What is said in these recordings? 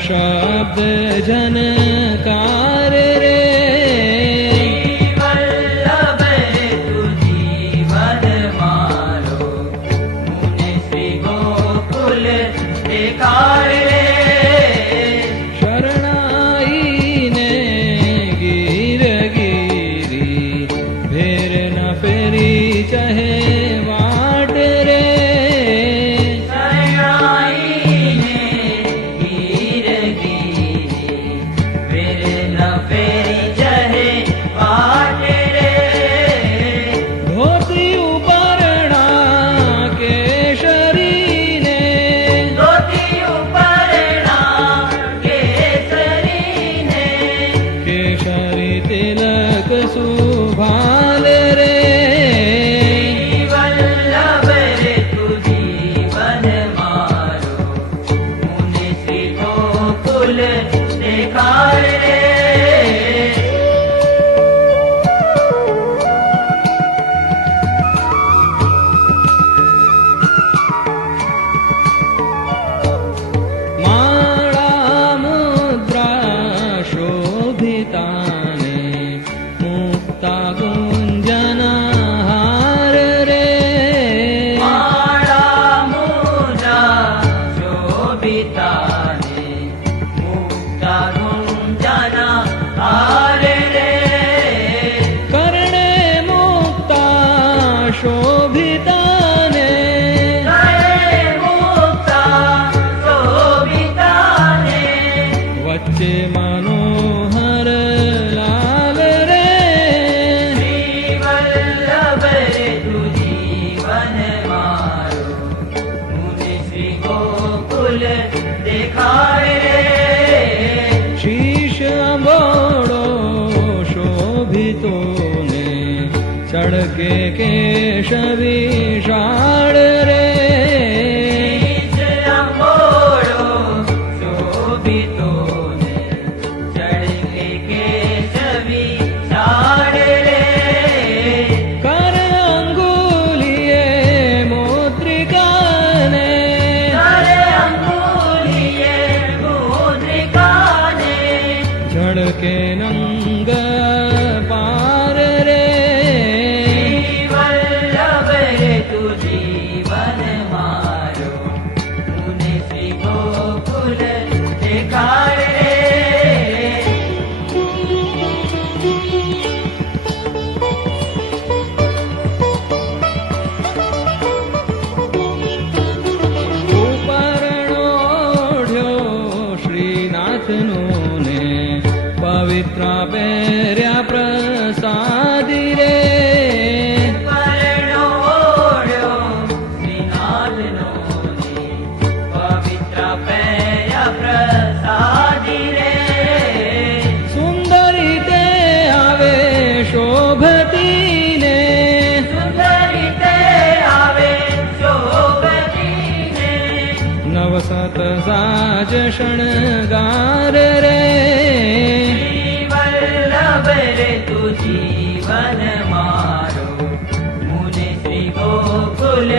शब्द जनकार रे वल्लभ तु जीवन मारो मुनि श्री गोकुल देखार शरणाई ने गिर गिरी फेर न फेरी चहे वाट रे चढ़के केशवी शाड़ रे के नंग पार रे वल्लभ तु जीवन मारो मुनि श्री गोकुल देखार रे પવિત્રા પહેર્યા પ્રસાદી રે પરણો ઓળ્યો શ્રીનાથનો રે. પવિત્ર પહેર્યા પ્રસાદી રે. સુંદરી તે આવે શોભતી ને સુંદર રીતે આવે શોભતીને. નવસત સાજ શણગાર રે શ્રી વલ્લભ રે તું જીવન મારો. મુને શ્રી ગોકુલ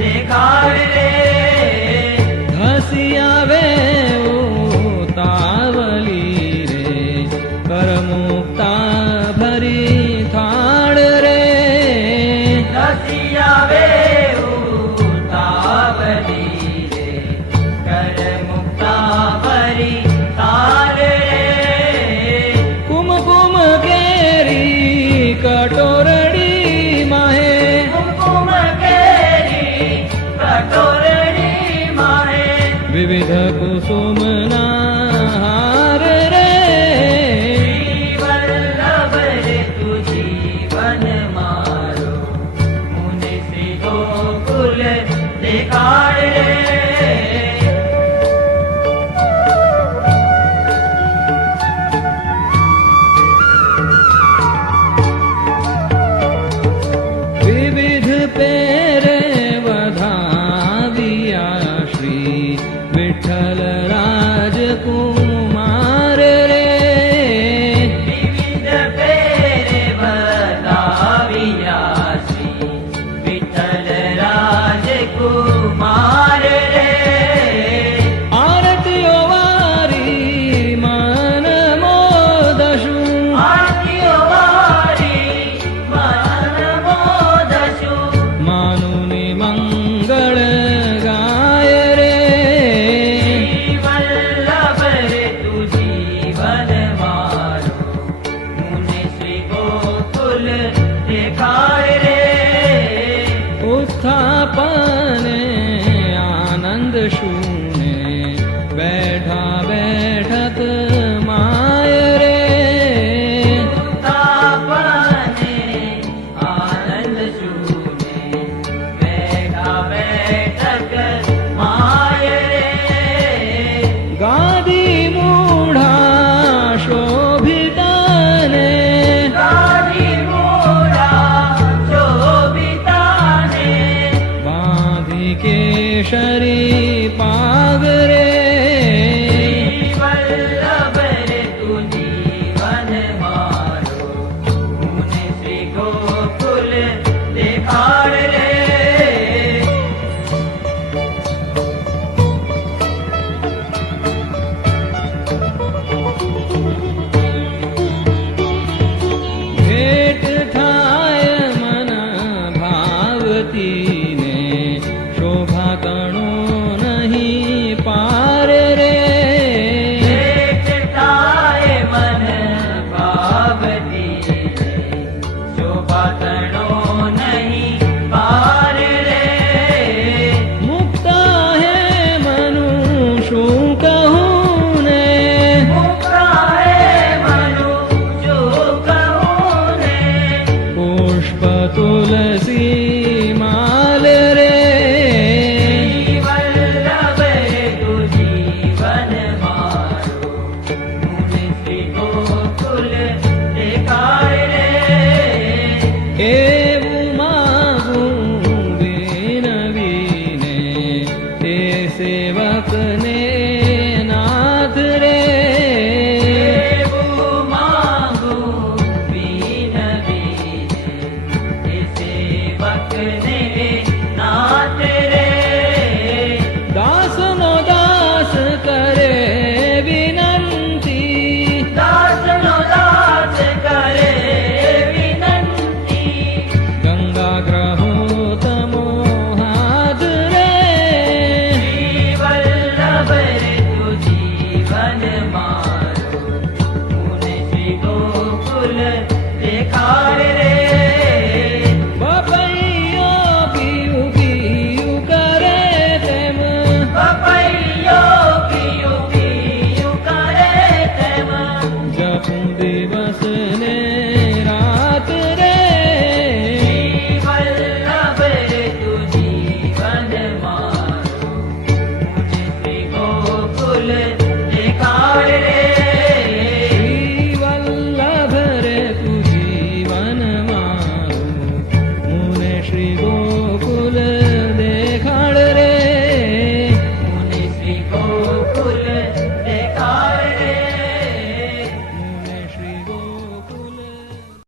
દેખાડ રે. હસી આવે ઉતાવલી રે કરમુક્તા ભરી થાળ રે રસી આવે ઉતાવળી રે. કર મુક્તા ભરી તાર રે. કુમકુમ કેરી કટોરડી માહે કુમકુમ કેરી કટોરણી માહે. વિવિધ કુસુમના હાર રે શ્રી વલ્લભ રે તું જીવન મારો. મુને શ્રી ગોકુલ દેખાડ રે. વિવિધ પેરે વધાવ્યા શ્રી વિઠ્ઠલ રાજકુમાર રે વિવિધ પેરે વધાવ્યા શ્રી વિઠ્ઠલ રાજકુમાર રે. આરતીઓ વારી મન મોદશું આરતીઓ વારી મન મોદશું. માનુની મંગળ ગાય રે શ્રી વલ્લભ રે તું જીવન મારો. મુને શ્રી ગોકુલ દેખાડ રે. ઉત્થાપને આનંદ શૂને બેઠા બેઠક માય રે તાપને આનંદ શૂને બેઠા બેઠક માય રે. ગાદી મૂઢા શોભિતાને ગાદી મૂળા શોભિતાને. બાંધી કેશરી પાગ રે શ્રી વલ્લભ રે તું જીવન મારો. મુને શ્રી ગોકુલ દેખાડ રે. ભેટ થાય મન ભાવતીને શોભા તણો નહીં પાર રે ભેટ થાય મન ભાવતી રે. શોભા તણો નહીં પાર રે. મુક્તા હે મનુ શું કહું ને મુક્તા હે મનુ જો કહું ને. પુષ્પ તુલસી માલ રે શ્રી વલ્લભ રે તું જીવન મારો. મુને શ્રી ગોકુલ દેખાડ રે. એવું માગું વિનવીને તે સેવકને નાથ રે એવું માંગું વિનવીને એ સેવકને નાથ રે. દાસનો દાસ કરે વિનંતી દાસનો દાસ કરે વિનંતી. ગંગા ગ્રહો તમો હાથ રે શ્રી વલ્લભ રે તું જીવન મારો. મુને શ્રી ગોકુલ દેખાડ રે.